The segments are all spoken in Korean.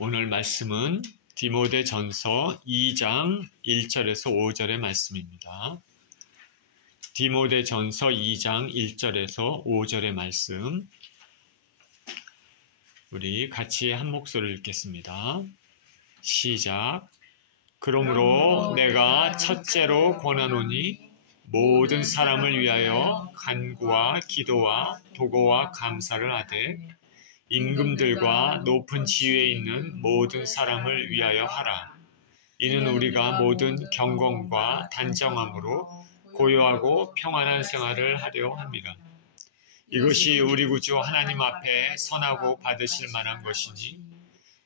오늘 말씀은 디모데전서 2장 1절에서 5절의 말씀입니다. 디모데전서 2장 1절에서 5절의 말씀, 우리 같이 한 목소리를 읽겠습니다. 시작. 그러므로 내가 첫째로 권하노니 모든 사람을 위하여 간구와 기도와 도고와 감사를 하되 임금들과 높은 지위에 있는 모든 사람을 위하여 하라. 이는 우리가 모든 경건과 단정함으로 고요하고 평안한 생활을 하려 합니다. 이것이 우리 구주 하나님 앞에 선하고 받으실 만한 것이니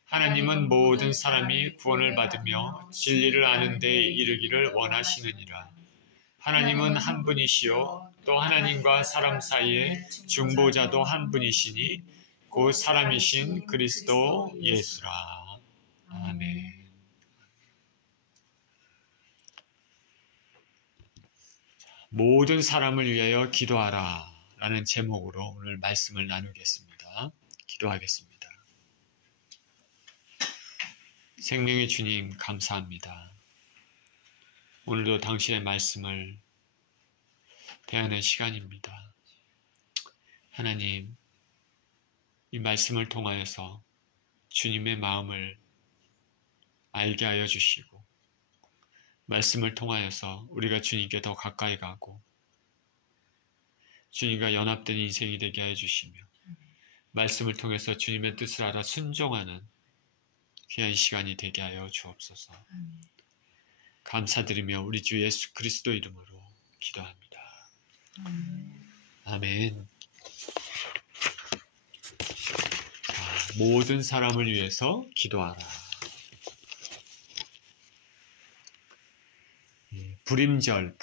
하나님은 모든 사람이 구원을 받으며 진리를 아는 데에 이르기를 원하시느니라. 하나님은 한 분이시요 또 하나님과 사람 사이에 중보자도 한 분이시니 곧 사람이신 그리스도 예수라. 아멘. 모든 사람을 위하여 기도하라 라는 제목으로 오늘 말씀을 나누겠습니다. 기도하겠습니다. 생명의 주님, 감사합니다. 오늘도 당신의 말씀을 대하는 시간입니다. 하나님, 이 말씀을 통하여서 주님의 마음을 알게 하여 주시고, 말씀을 통하여서 우리가 주님께 더 가까이 가고 주님과 연합된 인생이 되게 하여 주시며, 말씀을 통해서 주님의 뜻을 알아 순종하는 귀한 시간이 되게 하여 주옵소서. 감사드리며 우리 주 예수 그리스도 이름으로 기도합니다. 아멘. 자, 모든 사람을 위해서 기도하라. 불임절,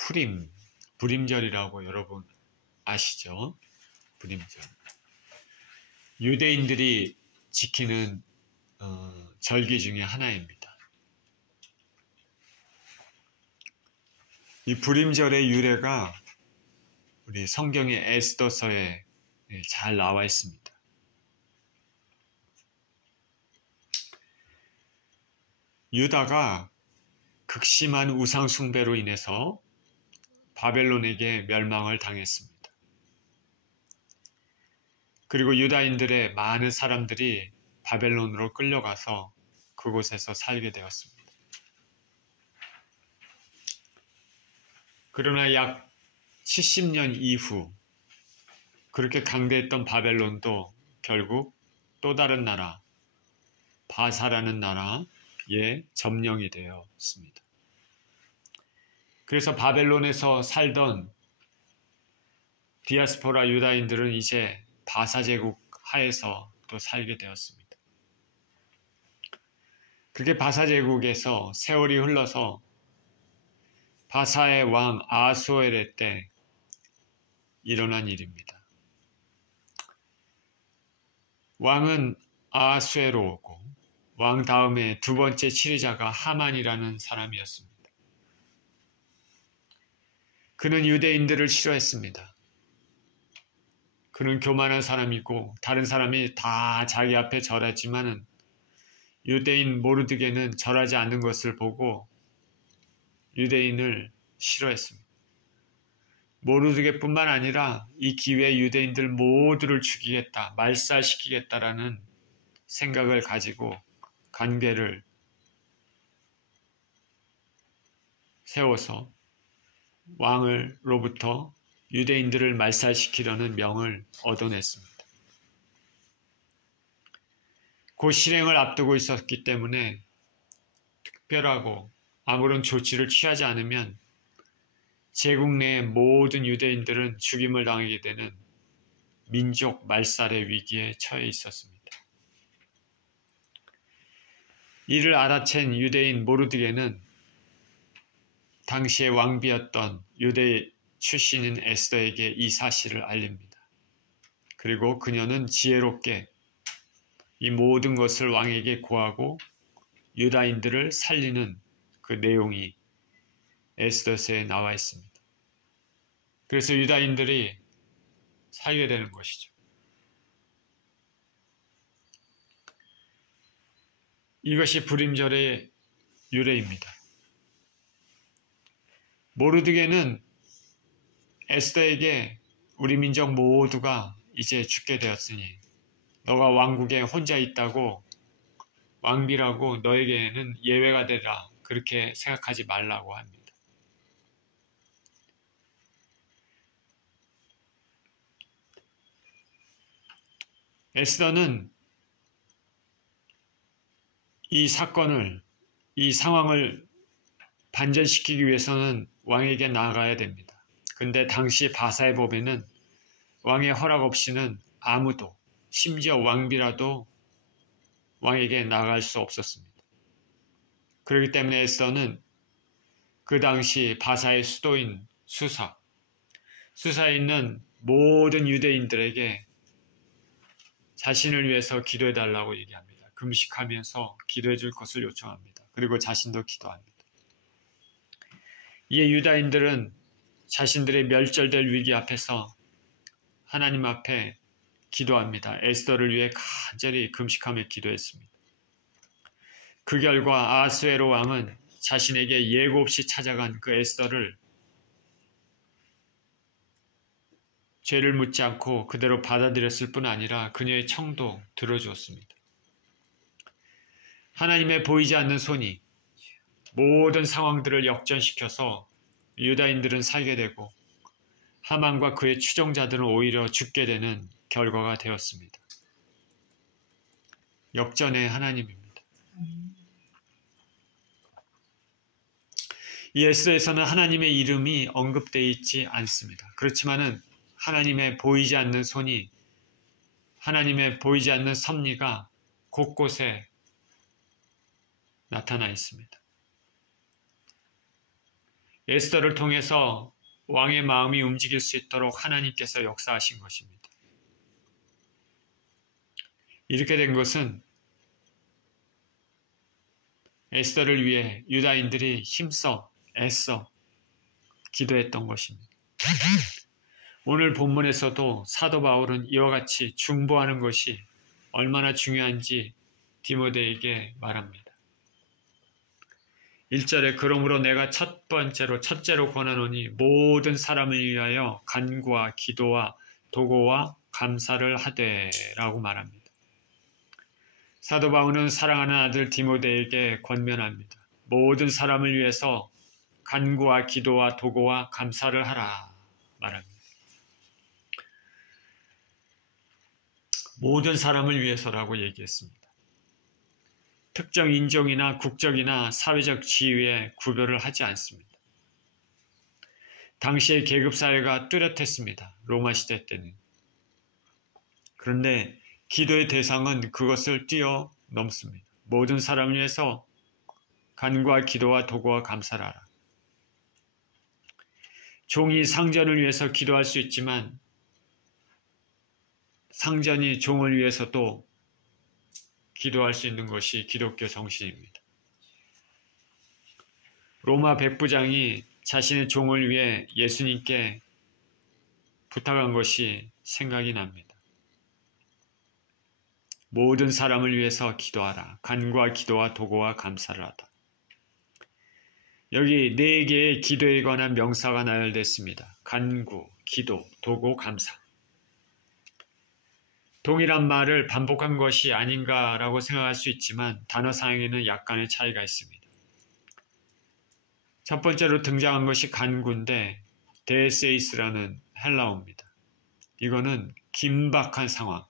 불임절이라고 여러분 아시죠? 불임절. 유대인들이 지키는 절기 중에 하나입니다. 이 불임절의 유래가 우리 성경의 에스더서에 잘 나와 있습니다. 유다가 극심한 우상 숭배로 인해서 바벨론에게 멸망을 당했습니다. 그리고 유다인들의 많은 사람들이 바벨론으로 끌려가서 그곳에서 살게 되었습니다. 그러나 약 70년 이후 그렇게 강대했던 바벨론도 결국 또 다른 나라, 바사라는 나라에 점령이 되었습니다. 그래서 바벨론에서 살던 디아스포라 유다인들은 이제 바사 제국 하에서 또 살게 되었습니다. 그렇게 바사 제국에서 세월이 흘러서 바사의 왕 아하수에르 때 일어난 일입니다. 왕은 아하수에르고 왕 다음에 두 번째 치리자가 하만이라는 사람이었습니다. 그는 유대인들을 싫어했습니다. 그는 교만한 사람이고 다른 사람이 다 자기 앞에 절하지만은 유대인 모르드게는 절하지 않는 것을 보고 유대인을 싫어했습니다. 모르드게뿐만 아니라 이 기회에 유대인들 모두를 죽이겠다, 말살시키겠다라는 생각을 가지고 관계를 세워서 왕으로부터 유대인들을 말살시키려는 명을 얻어냈습니다. 그 실행을 앞두고 있었기 때문에 특별하고 아무런 조치를 취하지 않으면 제국 내의 모든 유대인들은 죽임을 당하게 되는 민족 말살의 위기에 처해 있었습니다. 이를 알아챈 유대인 모르드게는 당시의 왕비였던 유대 출신인 에스더에게 이 사실을 알립니다. 그리고 그녀는 지혜롭게 이 모든 것을 왕에게 고하고 유다인들을 살리는 그 내용이 에스더서에 나와 있습니다. 그래서 유다인들이 살게 되는 것이죠. 이것이 불임절의 유래입니다. 모르드게는 에스더에게 우리 민족 모두가 이제 죽게 되었으니 너가 왕국에 혼자 있다고 왕비라고 너에게는 예외가 되라 그렇게 생각하지 말라고 합니다. 에스더는 이 사건을, 이 상황을 반전시키기 위해서는 왕에게 나아가야 됩니다. 근데 당시 바사의 법에는 왕의 허락 없이는 아무도, 심지어 왕비라도 왕에게 나아갈 수 없었습니다. 그렇기 때문에 에스더는 그 당시 바사의 수도인 수사에 있는 모든 유대인들에게 자신을 위해서 기도해 달라고 얘기합니다. 금식하면서 기도해 줄 것을 요청합니다. 그리고 자신도 기도합니다. 이에 유다인들은 자신들의 멸절될 위기 앞에서 하나님 앞에 기도합니다. 에스더를 위해 간절히 금식하며 기도했습니다. 그 결과 아하수에로 왕은 자신에게 예고 없이 찾아간 그 에스더를 죄를 묻지 않고 그대로 받아들였을 뿐 아니라 그녀의 청도 들어주었습니다. 하나님의 보이지 않는 손이 모든 상황들을 역전시켜서 유다인들은 살게 되고 하만과 그의 추종자들은 오히려 죽게 되는 결과가 되었습니다. 역전의 하나님입니다. 이 에스더에서는 하나님의 이름이 언급되어 있지 않습니다. 그렇지만은 하나님의 보이지 않는 손이, 하나님의 보이지 않는 섭리가 곳곳에 나타나 있습니다. 에스더를 통해서 왕의 마음이 움직일 수 있도록 하나님께서 역사하신 것입니다. 이렇게 된 것은 에스더를 위해 유다인들이 힘써 애써 기도했던 것입니다. 오늘 본문에서도 사도 바울은 이와 같이 중보하는 것이 얼마나 중요한지 디모데에게 말합니다. 1절에 그러므로 내가 첫째로 권하노니 모든 사람을 위하여 간구와 기도와 도고와 감사를 하되 라고 말합니다. 사도 바울은 사랑하는 아들 디모데에게 권면합니다. 모든 사람을 위해서 간구와 기도와 도고와 감사를 하라 말합니다. 모든 사람을 위해서라고 얘기했습니다. 특정 인종이나 국적이나 사회적 지위에 구별을 하지 않습니다. 당시의 계급사회가 뚜렷했습니다. 로마 시대 때는. 그런데 기도의 대상은 그것을 뛰어넘습니다. 모든 사람을 위해서 간구와 기도와 도구와 감사를 하라. 종이 상전을 위해서 기도할 수 있지만 상전이 종을 위해서도 기도할 수 있는 것이 기독교 정신입니다. 로마 백부장이 자신의 종을 위해 예수님께 부탁한 것이 생각이 납니다. 모든 사람을 위해서 기도하라. 간구와 기도와 도구와 감사를 하다. 여기 4개의 기도에 관한 명사가 나열됐습니다. 간구, 기도, 도구, 감사. 동일한 말을 반복한 것이 아닌가라고 생각할 수 있지만 단어 사용에는 약간의 차이가 있습니다. 첫 번째로 등장한 것이 간구인데 데세이스라는 헬라어입니다. 이거는 긴박한 상황,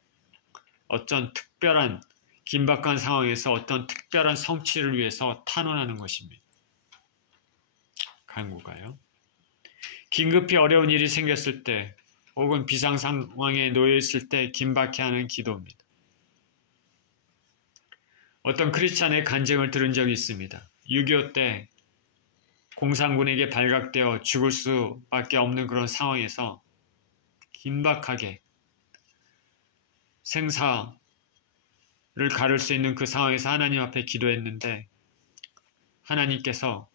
어떤 특별한 긴박한 상황에서 어떤 특별한 성취를 위해서 탄원하는 것입니다. 간구가요. 긴급히 어려운 일이 생겼을 때 혹은 비상 상황에 놓여 있을 때 긴박해 하는 기도입니다. 어떤 크리스찬의 간증을 들은 적이 있습니다. 6.25 때 공산군에게 발각되어 죽을 수밖에 없는 그런 상황에서 긴박하게 생사를 가를 수 있는 그 상황에서 하나님 앞에 기도했는데 하나님께서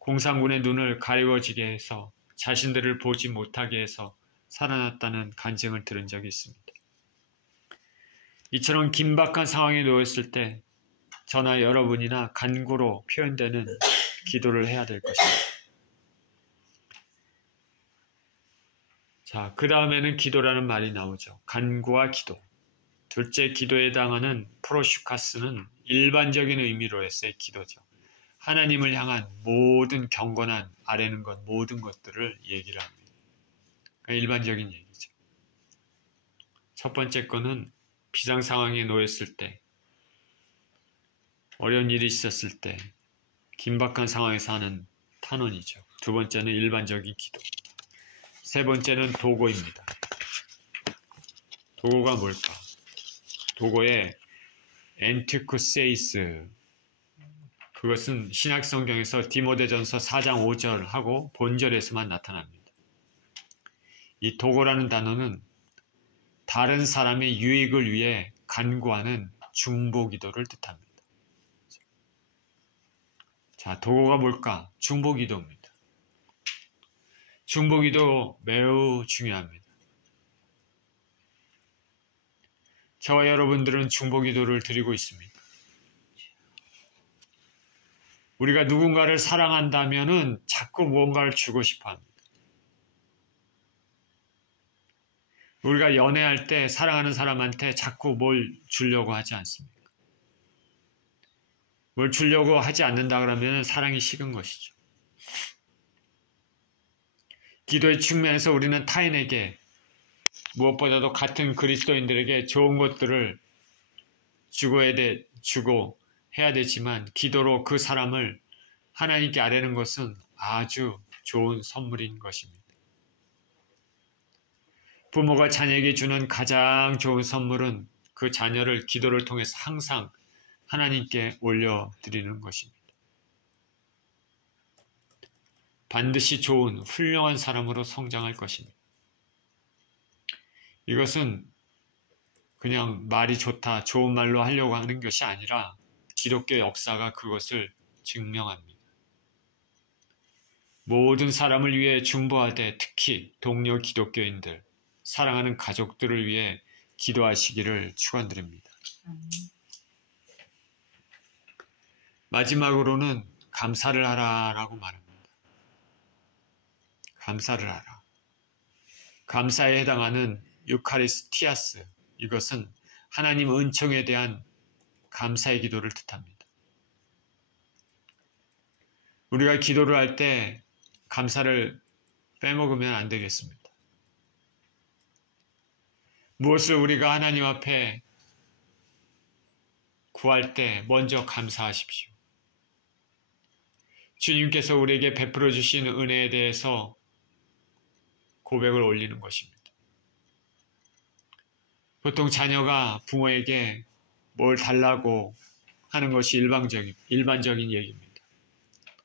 공산군의 눈을 가리워지게 해서 자신들을 보지 못하게 해서 살아났다는 간증을 들은 적이 있습니다. 이처럼 긴박한 상황에 놓였을 때 저나 여러분이나 간구로 표현되는 기도를 해야 될 것입니다. 자, 그 다음에는 기도라는 말이 나오죠. 간구와 기도. 둘째 기도에 해당하는 프로슈카스는 일반적인 의미로서의 기도죠. 하나님을 향한 모든 경건한 아뢰는 것, 모든 것들을 얘기를 합니다. 그러니까 일반적인 얘기죠. 첫 번째 거는 비상 상황에 놓였을 때, 어려운 일이 있었을 때, 긴박한 상황에서 하는 탄원이죠. 두 번째는 일반적인 기도. 세 번째는 도고입니다. 도고가 뭘까? 도고의 엔티쿠세이스, 그것은 신약성경에서 디모데전서 4장 5절하고 본절에서만 나타납니다. 이 도고라는 단어는 다른 사람의 유익을 위해 간구하는 중보기도를 뜻합니다. 자, 도고가 뭘까? 중보기도입니다. 중보기도 매우 중요합니다. 저와 여러분들은 중보기도를 드리고 있습니다. 우리가 누군가를 사랑한다면은 자꾸 무언가를 주고 싶어 합니다. 우리가 연애할 때 사랑하는 사람한테 자꾸 뭘 주려고 하지 않습니까? 뭘 주려고 하지 않는다 그러면 사랑이 식은 것이죠. 기도의 측면에서 우리는 타인에게 무엇보다도 같은 그리스도인들에게 좋은 것들을 주고 해야 되지만 기도로 그 사람을 하나님께 아뢰는 것은 아주 좋은 선물인 것입니다. 부모가 자녀에게 주는 가장 좋은 선물은 그 자녀를 기도를 통해서 항상 하나님께 올려드리는 것입니다. 반드시 좋은 훌륭한 사람으로 성장할 것입니다. 이것은 그냥 말이 좋다, 좋은 말로 하려고 하는 것이 아니라 기독교 역사가 그것을 증명합니다. 모든 사람을 위해 중보하되 특히 동료 기독교인들, 사랑하는 가족들을 위해 기도하시기를 축원드립니다. 마지막으로는 감사를 하라라고 말합니다. 감사를 하라. 감사에 해당하는 유카리스티아스, 이것은 하나님 은총에 대한 감사의 기도를 뜻합니다. 우리가 기도를 할 때 감사를 빼먹으면 안 되겠습니다. 무엇을 우리가 하나님 앞에 구할 때 먼저 감사하십시오. 주님께서 우리에게 베풀어 주신 은혜에 대해서 고백을 올리는 것입니다. 보통 자녀가 부모에게 뭘 달라고 하는 것이 일반적인 얘기입니다.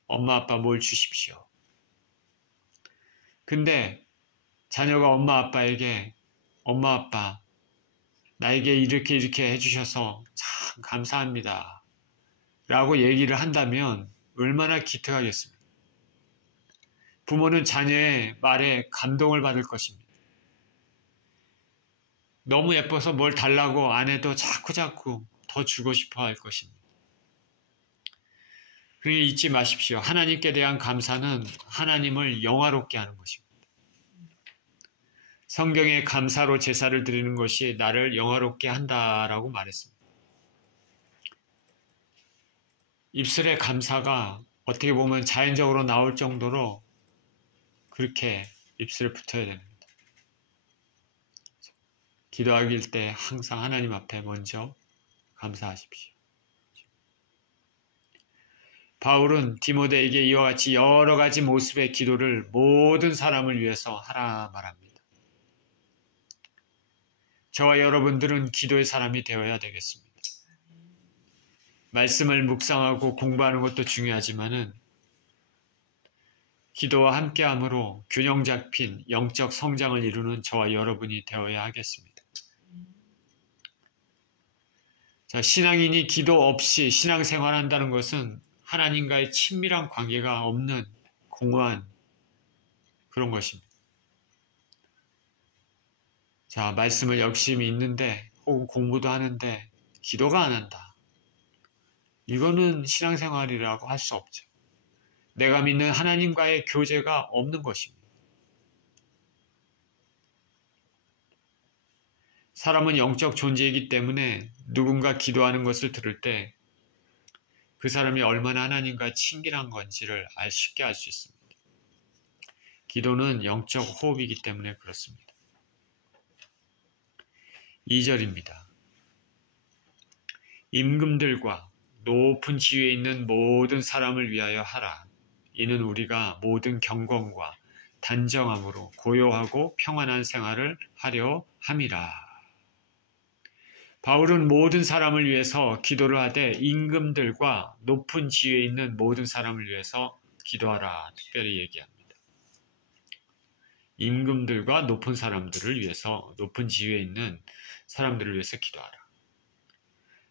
엄마, 아빠 뭘 주십시오. 근데 자녀가 엄마, 아빠에게 엄마, 아빠, 나에게 이렇게 해주셔서 참 감사합니다. 라고 얘기를 한다면 얼마나 기특하겠습니까? 부모는 자녀의 말에 감동을 받을 것입니다. 너무 예뻐서 뭘 달라고 안 해도 자꾸 더 주고 싶어 할 것입니다. 그러니 잊지 마십시오. 하나님께 대한 감사는 하나님을 영화롭게 하는 것입니다. 성경에 감사로 제사를 드리는 것이 나를 영화롭게 한다라고 말했습니다. 입술의 감사가 어떻게 보면 자연적으로 나올 정도로 그렇게 입술에 붙어야 됩니다. 기도하길 때 항상 하나님 앞에 먼저 감사하십시오. 바울은 디모데에게 이와 같이 여러 가지 모습의 기도를 모든 사람을 위해서 하라 말합니다. 저와 여러분들은 기도의 사람이 되어야 되겠습니다. 말씀을 묵상하고 공부하는 것도 중요하지만은 기도와 함께함으로 균형 잡힌 영적 성장을 이루는 저와 여러분이 되어야 하겠습니다. 자, 신앙인이 기도 없이 신앙생활한다는 것은 하나님과의 친밀한 관계가 없는 공허한 그런 것입니다. 자, 말씀을 열심히 읽는데 혹은 공부도 하는데 기도가 안 한다. 이거는 신앙생활이라고 할 수 없죠. 내가 믿는 하나님과의 교제가 없는 것입니다. 사람은 영적 존재이기 때문에 누군가 기도하는 것을 들을 때 그 사람이 얼마나 하나님과 친밀한 건지를 쉽게 알 수 있습니다. 기도는 영적 호흡이기 때문에 그렇습니다. 2절입니다. 임금들과 높은 지위에 있는 모든 사람을 위하여 하라. 이는 우리가 모든 경건과 단정함으로 고요하고 평안한 생활을 하려 함이라. 바울은 모든 사람을 위해서 기도를 하되 임금들과 높은 지위에 있는 모든 사람을 위해서 기도하라 특별히 얘기합니다. 임금들과 높은 사람들을 위해서, 높은 지위에 있는 사람들을 위해서 기도하라.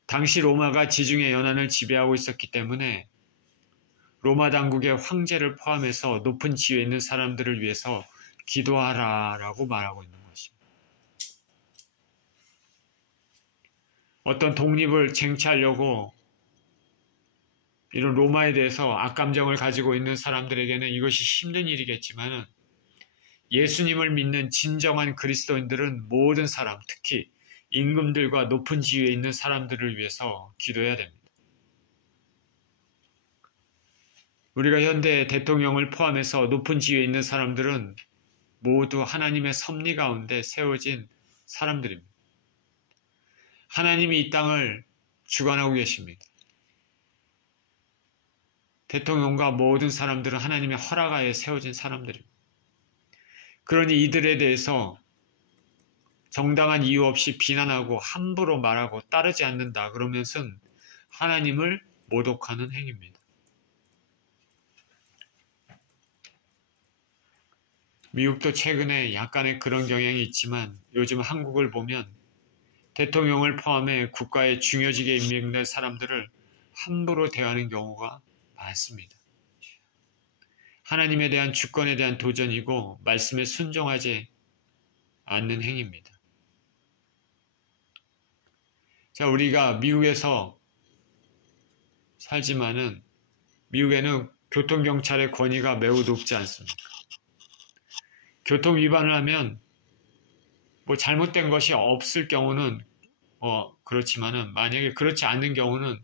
당시 로마가 지중해 연안을 지배하고 있었기 때문에 로마 당국의 황제를 포함해서 높은 지위에 있는 사람들을 위해서 기도하라라고 말하고 있는 것입니다. 어떤 독립을 쟁취하려고 이런 로마에 대해서 악감정을 가지고 있는 사람들에게는 이것이 힘든 일이겠지만 예수님을 믿는 진정한 그리스도인들은 모든 사람, 특히 임금들과 높은 지위에 있는 사람들을 위해서 기도해야 됩니다. 우리가 현대 대통령을 포함해서 높은 지위에 있는 사람들은 모두 하나님의 섭리 가운데 세워진 사람들입니다. 하나님이 이 땅을 주관하고 계십니다. 대통령과 모든 사람들은 하나님의 허락하에 세워진 사람들입니다. 그러니 이들에 대해서 정당한 이유 없이 비난하고 함부로 말하고 따르지 않는다 그러면서 하나님을 모독하는 행위입니다. 미국도 최근에 약간의 그런 경향이 있지만 요즘 한국을 보면 대통령을 포함해 국가의 중요직에 임명된 사람들을 함부로 대하는 경우가 많습니다. 하나님에 대한 주권에 대한 도전이고 말씀에 순종하지 않는 행위입니다. 자, 우리가 미국에서 살지만은 미국에는 교통경찰의 권위가 매우 높지 않습니까? 교통 위반을 하면 뭐 잘못된 것이 없을 경우는 그렇지만은 만약에 그렇지 않는 경우는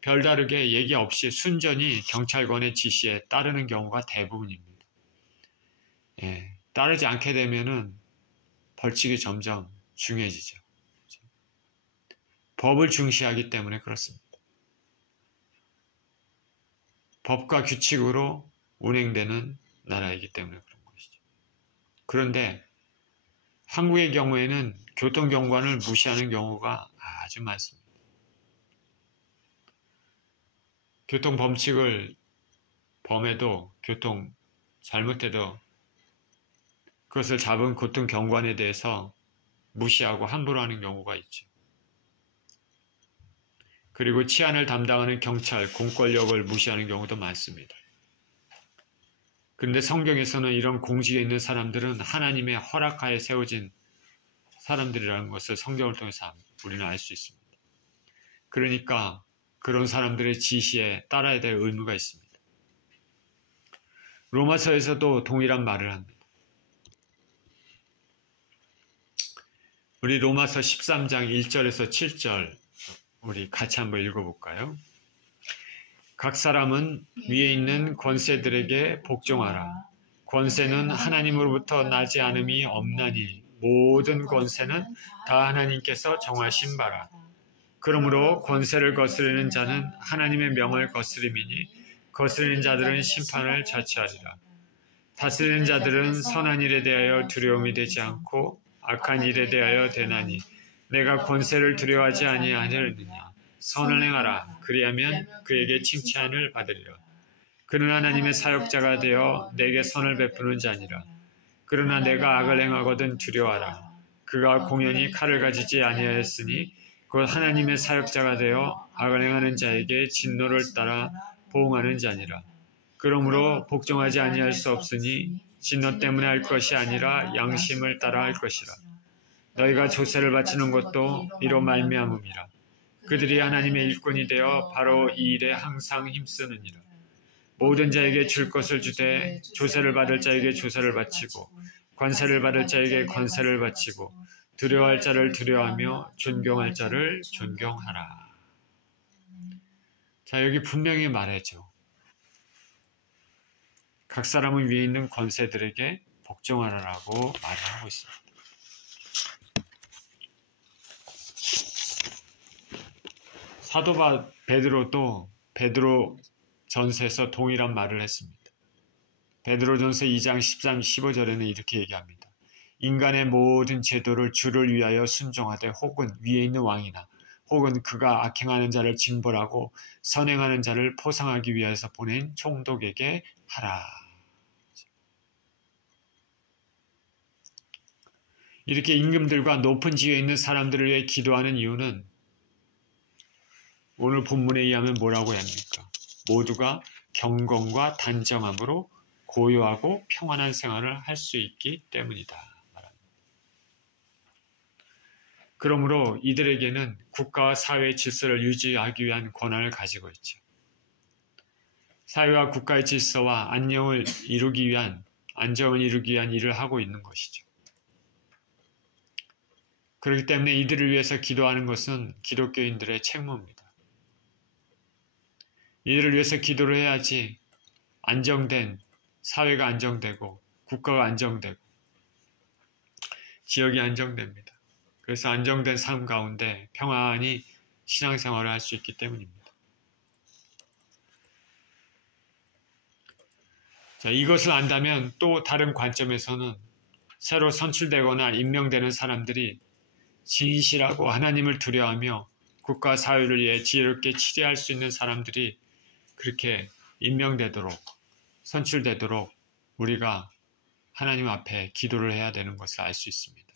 별다르게 얘기 없이 순전히 경찰관의 지시에 따르는 경우가 대부분입니다. 따르지 않게 되면은 벌칙이 점점 중요해지죠. 법을 중시하기 때문에 그렇습니다. 법과 규칙으로 운행되는 나라이기 때문에 그런 것이죠. 그런데 한국의 경우에는 교통경관을 무시하는 경우가 아주 많습니다. 교통 범칙을 범해도 교통 잘못해도 그것을 잡은 교통경관에 대해서 무시하고 함부로 하는 경우가 있죠. 그리고 치안을 담당하는 경찰, 공권력을 무시하는 경우도 많습니다. 그런데 성경에서는 이런 공직에 있는 사람들은 하나님의 허락하에 세워진 사람들이라는 것을 성경을 통해서 우리는 알 수 있습니다. 그러니까 그런 사람들의 지시에 따라야 될 의무가 있습니다. 로마서에서도 동일한 말을 합니다. 우리 로마서 13장 1절에서 7절 우리 같이 한번 읽어볼까요? 각 사람은 위에 있는 권세들에게 복종하라. 권세는 하나님으로부터 나지 않음이 없나니 모든 권세는 다 하나님께서 정하신 바라. 그러므로 권세를 거스르는 자는 하나님의 명을 거스림이니 거스르는 자들은 심판을 자초하리라. 다스리는 자들은 선한 일에 대하여 두려움이 되지 않고 악한 일에 대하여 되나니 내가 권세를 두려워하지 아니하느냐. 선을 행하라. 그리하면 그에게 칭찬을 받으리라. 그는 하나님의 사역자가 되어 내게 선을 베푸는 자니라. 그러나 내가 악을 행하거든 두려워하라. 그가 공연히 칼을 가지지 아니하였으니 곧 하나님의 사역자가 되어 악을 행하는 자에게 진노를 따라 보응하는 자니라. 그러므로 복종하지 아니할 수 없으니 진노 때문에 할 것이 아니라 양심을 따라 할 것이라. 너희가 조세를 바치는 것도 이로 말미암음이라. 그들이 하나님의 일꾼이 되어 바로 이 일에 항상 힘쓰느니라. 모든 자에게 줄 것을 주되 조세를 받을 자에게 조세를 바치고 관세를 받을 자에게 관세를 바치고 두려워할 자를 두려워하며 존경할 자를 존경하라. 자, 여기 분명히 말해줘. 각 사람은 위에 있는 권세들에게 복종하라라고 말을 하고 있습니다. 사도 베드로도 베드로 전서에서 동일한 말을 했습니다. 베드로전서 2장 13, 15절에는 이렇게 얘기합니다. 인간의 모든 제도를 주를 위하여 순종하되 혹은 위에 있는 왕이나 혹은 그가 악행하는 자를 징벌하고 선행하는 자를 포상하기 위해서 보낸 총독에게 하라. 이렇게 임금들과 높은 지위에 있는 사람들을 위해 기도하는 이유는 오늘 본문에 의하면 뭐라고 해야 합니까? 모두가 경건과 단정함으로 고요하고 평안한 생활을 할 수 있기 때문이다. 그러므로 이들에게는 국가와 사회의 질서를 유지하기 위한 권한을 가지고 있죠. 사회와 국가의 질서와 안정을 이루기 위한 일을 하고 있는 것이죠. 그렇기 때문에 이들을 위해서 기도하는 것은 기독교인들의 책무입니다. 이들을 위해서 기도를 해야지 안정된 사회가 안정되고 국가가 안정되고 지역이 안정됩니다. 그래서 안정된 삶 가운데 평안히 신앙생활을 할 수 있기 때문입니다. 자, 이것을 안다면 또 다른 관점에서는 새로 선출되거나 임명되는 사람들이 진실하고 하나님을 두려워하며 국가 사회를 위해 지혜롭게 치리할 수 있는 사람들이 그렇게 임명되도록 선출되도록 우리가 하나님 앞에 기도를 해야 되는 것을 알 수 있습니다.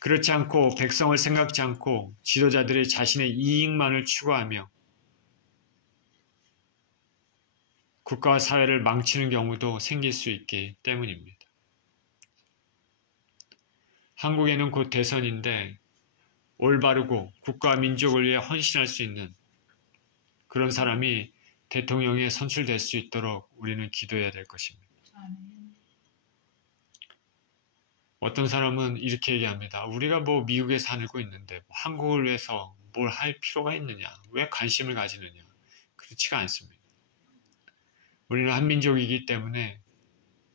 그렇지 않고 백성을 생각지 않고 지도자들이 자신의 이익만을 추구하며 국가와 사회를 망치는 경우도 생길 수 있기 때문입니다. 한국에는 곧 대선인데 올바르고 국가와 민족을 위해 헌신할 수 있는 그런 사람이 대통령에 선출될 수 있도록 우리는 기도해야 될 것입니다. 어떤 사람은 이렇게 얘기합니다. 우리가 미국에 살고 있는데 한국을 위해서 뭘 할 필요가 있느냐? 왜 관심을 가지느냐? 그렇지가 않습니다. 우리는 한민족이기 때문에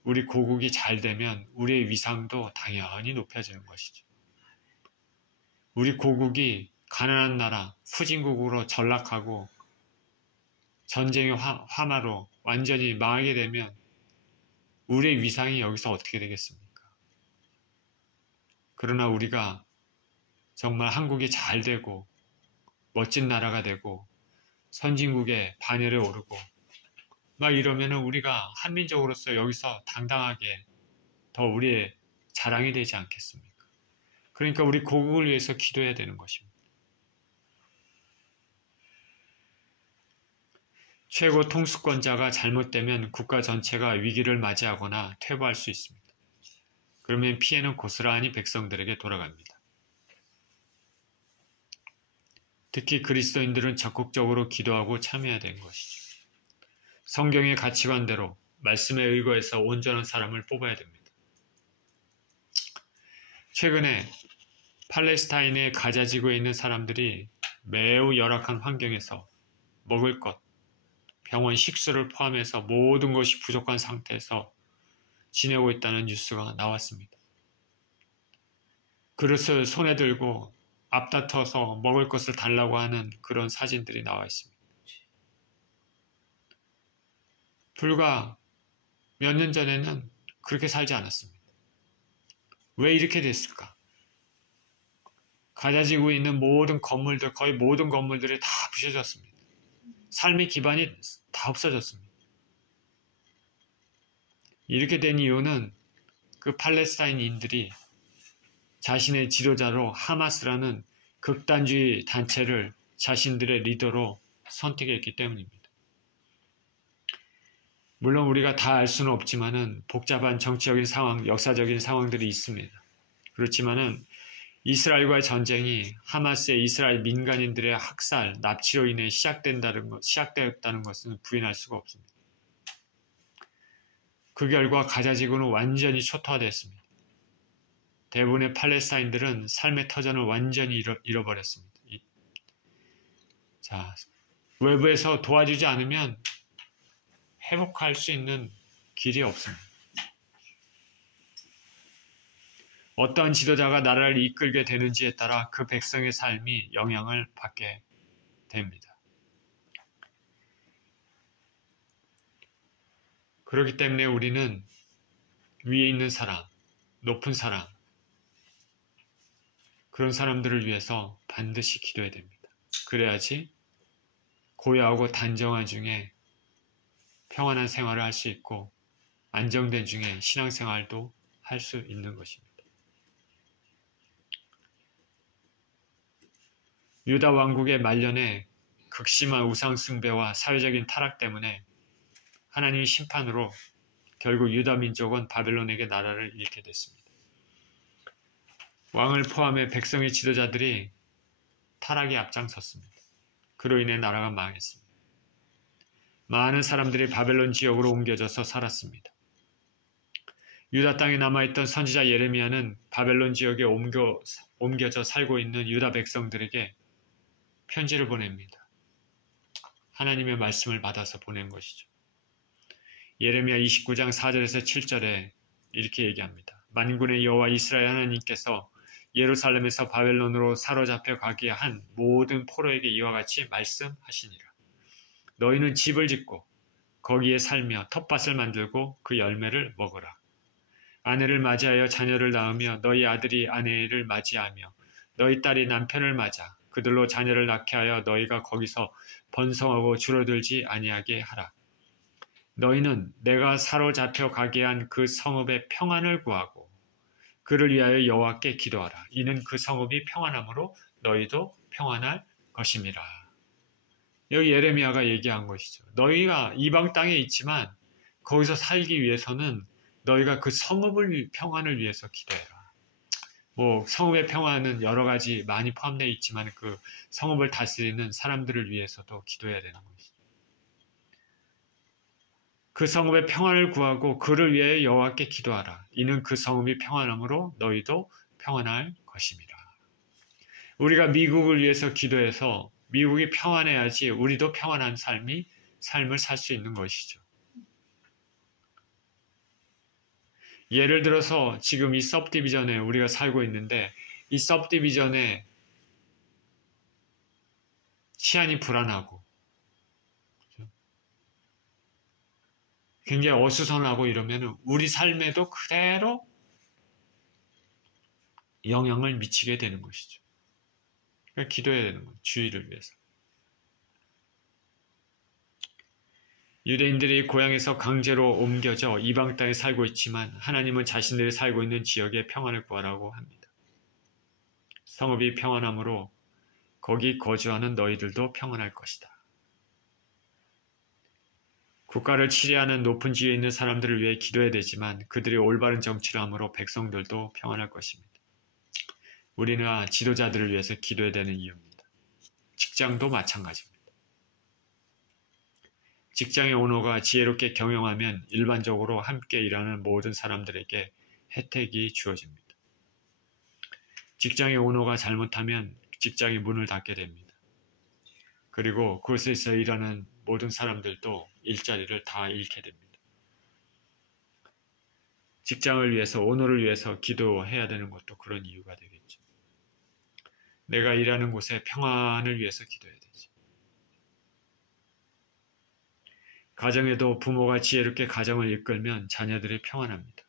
우리 고국이 잘 되면 우리의 위상도 당연히 높아지는 것이죠. 우리 고국이 가난한 나라, 후진국으로 전락하고 전쟁의 화마로 완전히 망하게 되면 우리의 위상이 여기서 어떻게 되겠습니까? 그러나 우리가 정말 한국이 잘 되고 멋진 나라가 되고 선진국의 반열에 오르고 막 이러면은 우리가 한민족으로서 여기서 당당하게 더 우리의 자랑이 되지 않겠습니까? 그러니까 우리 고국을 위해서 기도해야 되는 것입니다. 최고 통수권자가 잘못되면 국가 전체가 위기를 맞이하거나 퇴보할 수 있습니다. 그러면 피해는 고스란히 백성들에게 돌아갑니다. 특히 그리스도인들은 적극적으로 기도하고 참여해야 되는 것이죠. 성경의 가치관대로 말씀에 의거해서 온전한 사람을 뽑아야 됩니다. 최근에 팔레스타인의 가자 지구에 있는 사람들이 매우 열악한 환경에서 먹을 것, 병원 식수를 포함해서 모든 것이 부족한 상태에서 지내고 있다는 뉴스가 나왔습니다. 그릇을 손에 들고 앞다퉈서 먹을 것을 달라고 하는 그런 사진들이 나와 있습니다. 불과 몇 년 전에는 그렇게 살지 않았습니다. 왜 이렇게 됐을까? 가자지구에 있는 모든 건물들, 거의 모든 건물들이 다 부셔졌습니다. 삶의 기반이 다 없어졌습니다. 이렇게 된 이유는 그 팔레스타인인들이 자신의 지도자로 하마스라는 극단주의 단체를 자신들의 리더로 선택했기 때문입니다. 물론 우리가 다 알 수는 없지만은 복잡한 정치적인 상황, 역사적인 상황들이 있습니다. 그렇지만은 이스라엘과의 전쟁이 하마스의 이스라엘 민간인들의 학살, 납치로 인해 시작되었다는 것은 부인할 수가 없습니다. 그 결과 가자지구는 완전히 초토화됐습니다. 대부분의 팔레스타인들은 삶의 터전을 완전히 잃어버렸습니다. 자, 외부에서 도와주지 않으면 회복할 수 있는 길이 없습니다. 어떤 지도자가 나라를 이끌게 되는지에 따라 그 백성의 삶이 영향을 받게 됩니다. 그렇기 때문에 우리는 위에 있는 사람, 높은 사람, 그런 사람들을 위해서 반드시 기도해야 됩니다. 그래야지 고요하고 단정한 중에 평안한 생활을 할 수 있고 안정된 중에 신앙생활도 할 수 있는 것입니다. 유다 왕국의 말년에 극심한 우상 숭배와 사회적인 타락 때문에 하나님의 심판으로 결국 유다 민족은 바벨론에게 나라를 잃게 됐습니다. 왕을 포함해 백성의 지도자들이 타락에 앞장섰습니다. 그로 인해 나라가 망했습니다. 많은 사람들이 바벨론 지역으로 옮겨져서 살았습니다. 유다 땅에 남아있던 선지자 예레미야는 바벨론 지역에 옮겨져 살고 있는 유다 백성들에게 편지를 보냅니다. 하나님의 말씀을 받아서 보낸 것이죠. 예레미야 29장 4절에서 7절에 이렇게 얘기합니다. 만군의 여호와 이스라엘 하나님께서 예루살렘에서 바벨론으로 사로잡혀 가게 한 모든 포로에게 이와 같이 말씀하시니라. 너희는 집을 짓고 거기에 살며 텃밭을 만들고 그 열매를 먹으라. 아내를 맞이하여 자녀를 낳으며 너희 아들이 아내를 맞이하며 너희 딸이 남편을 맞아 그들로 자녀를 낳게 하여 너희가 거기서 번성하고 줄어들지 아니하게 하라. 너희는 내가 사로잡혀 가게 한 그 성읍의 평안을 구하고 그를 위하여 여호와께 기도하라. 이는 그 성읍이 평안함으로 너희도 평안할 것임이라. 여기 예레미야가 얘기한 것이죠. 너희가 이방 땅에 있지만 거기서 살기 위해서는 너희가 그 성읍을 평안을 위해서 기도해라. 성읍의 평안은 여러 가지 많이 포함되어 있지만 그 성읍을 다스리는 사람들을 위해서도 기도해야 되는 것이죠. 그 성읍의 평안을 구하고 그를 위해 여호와께 기도하라. 이는 그 성읍이 평안함으로 너희도 평안할 것임이라. 우리가 미국을 위해서 기도해서 미국이 평안해야지 우리도 평안한 삶을 살 수 있는 것이죠. 예를 들어서 지금 이 서브디비전에 우리가 살고 있는데 이 서브디비전에 치안이 불안하고 굉장히 어수선하고 이러면 우리 삶에도 그대로 영향을 미치게 되는 것이죠. 그러니까 기도해야 되는 거예요. 주의를 위해서. 유대인들이 고향에서 강제로 옮겨져 이방 땅에 살고 있지만 하나님은 자신들이 살고 있는 지역에 평안을 구하라고 합니다. 성읍이 평안함으로 거기 거주하는 너희들도 평안할 것이다. 국가를 치리하는 높은 지위에 있는 사람들을 위해 기도해야 되지만 그들이 올바른 정치를 함으로 백성들도 평안할 것입니다. 우리는 지도자들을 위해서 기도해야 되는 이유입니다. 직장도 마찬가지입니다. 직장의 오너가 지혜롭게 경영하면 일반적으로 함께 일하는 모든 사람들에게 혜택이 주어집니다. 직장의 오너가 잘못하면 직장의 문을 닫게 됩니다. 그리고 그곳에서 일하는 모든 사람들도 일자리를 다 잃게 됩니다. 직장을 위해서, 오너를 위해서 기도해야 되는 것도 그런 이유가 되겠죠. 내가 일하는 곳의 평안을 위해서 기도해야 되지. 가정에도 부모가 지혜롭게 가정을 이끌면 자녀들이 평안합니다.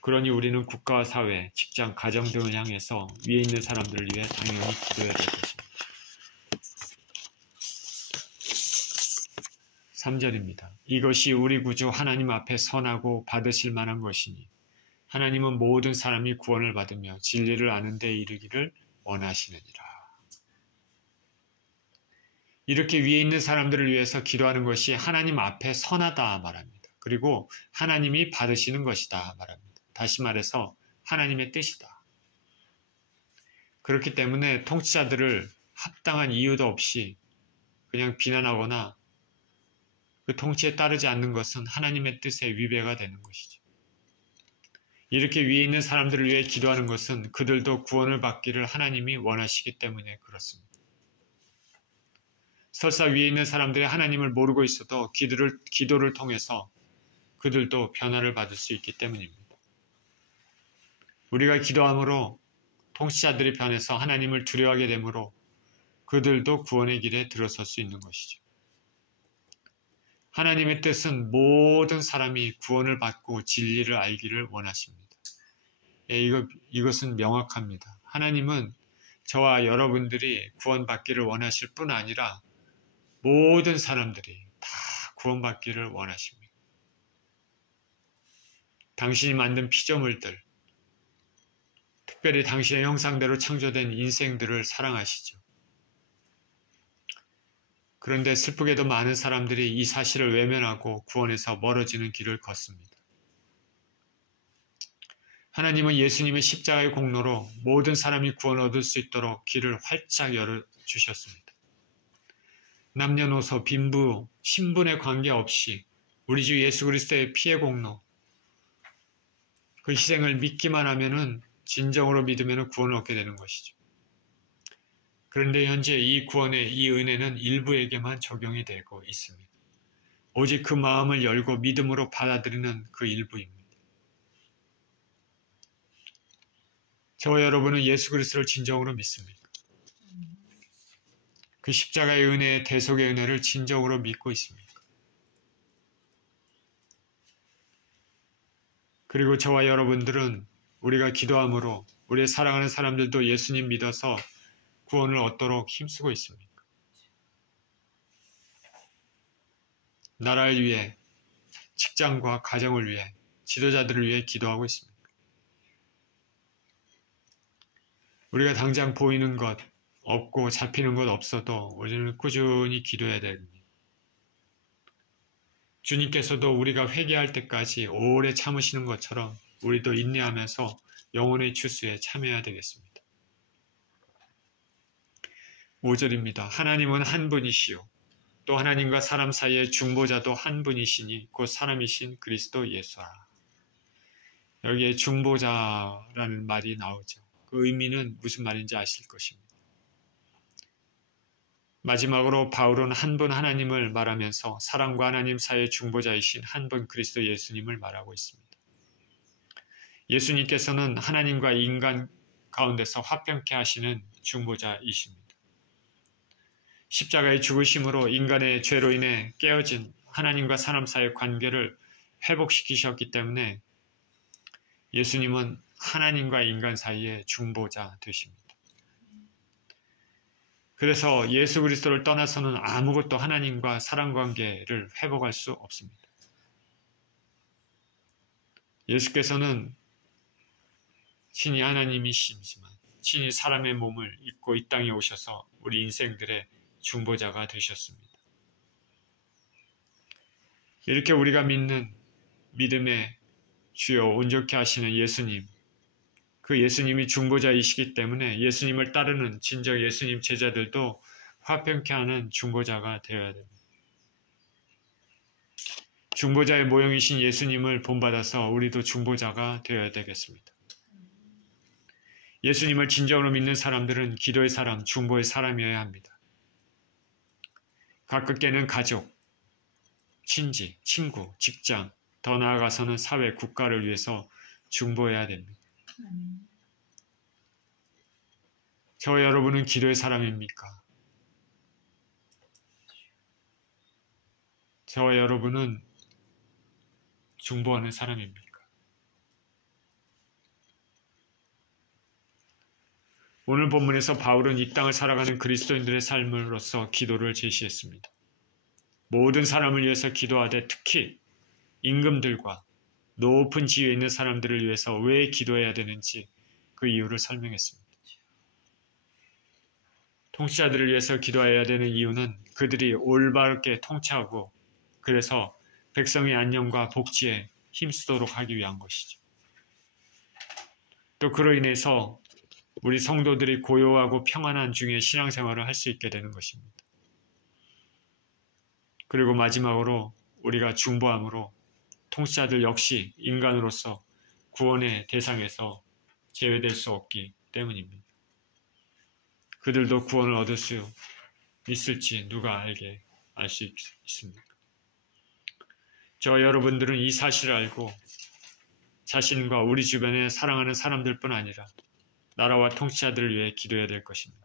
그러니 우리는 국가와 사회, 직장, 가정 등을 향해서 위에 있는 사람들을 위해 당연히 기도해야 될 것입니다. 3절입니다. 이것이 우리 구주 하나님 앞에 선하고 받으실 만한 것이니 하나님은 모든 사람이 구원을 받으며 진리를 아는 데 이르기를 원하시느니라. 이렇게 위에 있는 사람들을 위해서 기도하는 것이 하나님 앞에 선하다 말합니다. 그리고 하나님이 받으시는 것이다 말합니다. 다시 말해서 하나님의 뜻이다. 그렇기 때문에 통치자들을 합당한 이유도 없이 그냥 비난하거나 그 통치에 따르지 않는 것은 하나님의 뜻에 위배가 되는 것이죠. 이렇게 위에 있는 사람들을 위해 기도하는 것은 그들도 구원을 받기를 하나님이 원하시기 때문에 그렇습니다. 설사 위에 있는 사람들이 하나님을 모르고 있어도 기도를 통해서 그들도 변화를 받을 수 있기 때문입니다. 우리가 기도함으로 통치자들이 변해서 하나님을 두려워하게 되므로 그들도 구원의 길에 들어설 수 있는 것이죠. 하나님의 뜻은 모든 사람이 구원을 받고 진리를 알기를 원하십니다. 이것은 명확합니다. 하나님은 저와 여러분들이 구원받기를 원하실 뿐 아니라 모든 사람들이 다 구원받기를 원하십니다. 당신이 만든 피조물들, 특별히 당신의 형상대로 창조된 인생들을 사랑하시죠. 그런데 슬프게도 많은 사람들이 이 사실을 외면하고 구원에서 멀어지는 길을 걷습니다. 하나님은 예수님의 십자가의 공로로 모든 사람이 구원을 얻을 수 있도록 길을 활짝 열어주셨습니다. 남녀노소, 빈부, 신분에 관계없이 우리 주 예수 그리스도의 피의 공로, 그 희생을 믿기만 하면은 진정으로 믿으면 구원을 얻게 되는 것이죠. 그런데 현재 이 구원의 이 은혜는 일부에게만 적용이 되고 있습니다. 오직 그 마음을 열고 믿음으로 받아들이는 그 일부입니다. 저와 여러분은 예수 그리스도를 진정으로 믿습니까? 그 십자가의 은혜, 대속의 은혜를 진정으로 믿고 있습니까? 그리고 저와 여러분들은 우리가 기도함으로 우리의 사랑하는 사람들도 예수님 믿어서 구원을 얻도록 힘쓰고 있습니까? 나라를 위해, 직장과 가정을 위해, 지도자들을 위해 기도하고 있습니까? 우리가 당장 보이는 것 없고 잡히는 것 없어도 우리는 꾸준히 기도해야 됩니다. 주님께서도 우리가 회개할 때까지 오래 참으시는 것처럼 우리도 인내하면서 영혼의 추수에 참여해야 되겠습니다. 5절입니다. 하나님은 한 분이시요 또 하나님과 사람 사이의 중보자도 한 분이시니 곧 사람이신 그리스도 예수라. 여기에 중보자라는 말이 나오죠. 그 의미는 무슨 말인지 아실 것입니다. 마지막으로 바울은 한 분 하나님을 말하면서 사람과 하나님 사이의 중보자이신 한 분 그리스도 예수님을 말하고 있습니다. 예수님께서는 하나님과 인간 가운데서 화평케 하시는 중보자이십니다. 십자가의 죽으심으로 인간의 죄로 인해 깨어진 하나님과 사람 사이의 관계를 회복시키셨기 때문에 예수님은 하나님과 인간 사이의 중보자 되십니다. 그래서 예수 그리스도를 떠나서는 아무것도 하나님과 사람 관계를 회복할 수 없습니다. 예수께서는 친히 하나님이시지만 친히 사람의 몸을 입고 이 땅에 오셔서 우리 인생들의 중보자가 되셨습니다. 이렇게 우리가 믿는 믿음의 주요 온전케 하시는 예수님, 그 예수님이 중보자이시기 때문에 예수님을 따르는 진정 예수님 제자들도 화평케 하는 중보자가 되어야 됩니다. 중보자의 모형이신 예수님을 본받아서 우리도 중보자가 되어야 되겠습니다. 예수님을 진정으로 믿는 사람들은 기도의 사람, 중보의 사람이어야 합니다. 가깝게는 가족, 친지, 친구, 직장, 더 나아가서는 사회, 국가를 위해서 중보해야 됩니다. 저와 여러분은 기도의 사람입니까? 저와 여러분은 중보하는 사람입니까? 오늘 본문에서 바울은 이 땅을 살아가는 그리스도인들의 삶으로서 기도를 제시했습니다. 모든 사람을 위해서 기도하되 특히 임금들과 높은 지위에 있는 사람들을 위해서 왜 기도해야 되는지 그 이유를 설명했습니다. 통치자들을 위해서 기도해야 되는 이유는 그들이 올바르게 통치하고 그래서 백성의 안녕과 복지에 힘쓰도록 하기 위한 것이죠. 또 그로 인해서 우리 성도들이 고요하고 평안한 중에 신앙생활을 할 수 있게 되는 것입니다. 그리고 마지막으로 우리가 중보함으로 통치자들 역시 인간으로서 구원의 대상에서 제외될 수 없기 때문입니다. 그들도 구원을 얻을 수 있을지 누가 알 수 있습니까? 저와 여러분들은 이 사실을 알고 자신과 우리 주변에 사랑하는 사람들뿐 아니라 나라와 통치자들을 위해 기도해야 될 것입니다.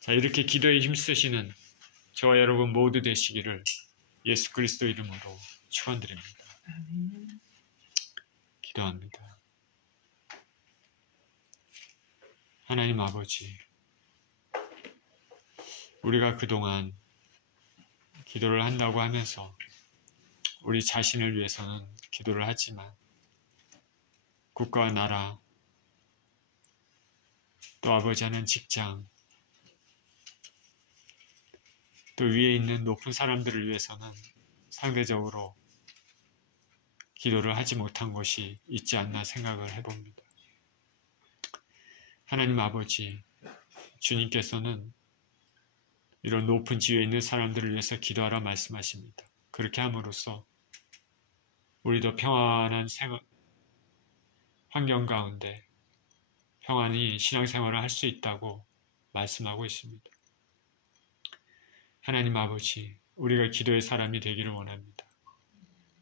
자, 이렇게 기도에 힘쓰시는 저와 여러분 모두 되시기를 예수 그리스도 이름으로 축원드립니다. 기도합니다. 하나님 아버지, 우리가 그동안 기도를 한다고 하면서 우리 자신을 위해서는 기도를 하지만 국가와 나라, 또 아버지 하는 직장, 또 위에 있는 높은 사람들을 위해서는 상대적으로 기도를 하지 못한 것이 있지 않나 생각을 해봅니다. 하나님 아버지, 주님께서는 이런 높은 지위에 있는 사람들을 위해서 기도하라 말씀하십니다. 그렇게 함으로써 우리도 평안한 환경 가운데 평안히 신앙생활을 할 수 있다고 말씀하고 있습니다. 하나님 아버지, 우리가 기도의 사람이 되기를 원합니다.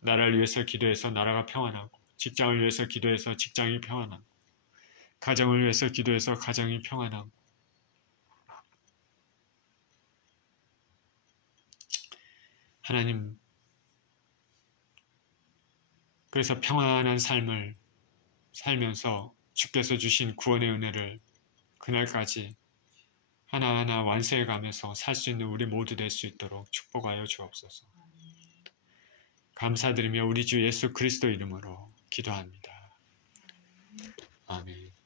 나라를 위해서 기도해서 나라가 평안하고, 직장을 위해서 기도해서 직장이 평안하고, 가정을 위해서 기도해서 가정이 평안하고, 하나님, 그래서 평안한 삶을 살면서 주께서 주신 구원의 은혜를 그날까지 하나하나 완수해가면서 살 수 있는 우리 모두 될 수 있도록 축복하여 주옵소서. 감사드리며 우리 주 예수 그리스도 이름으로 기도합니다. 아멘.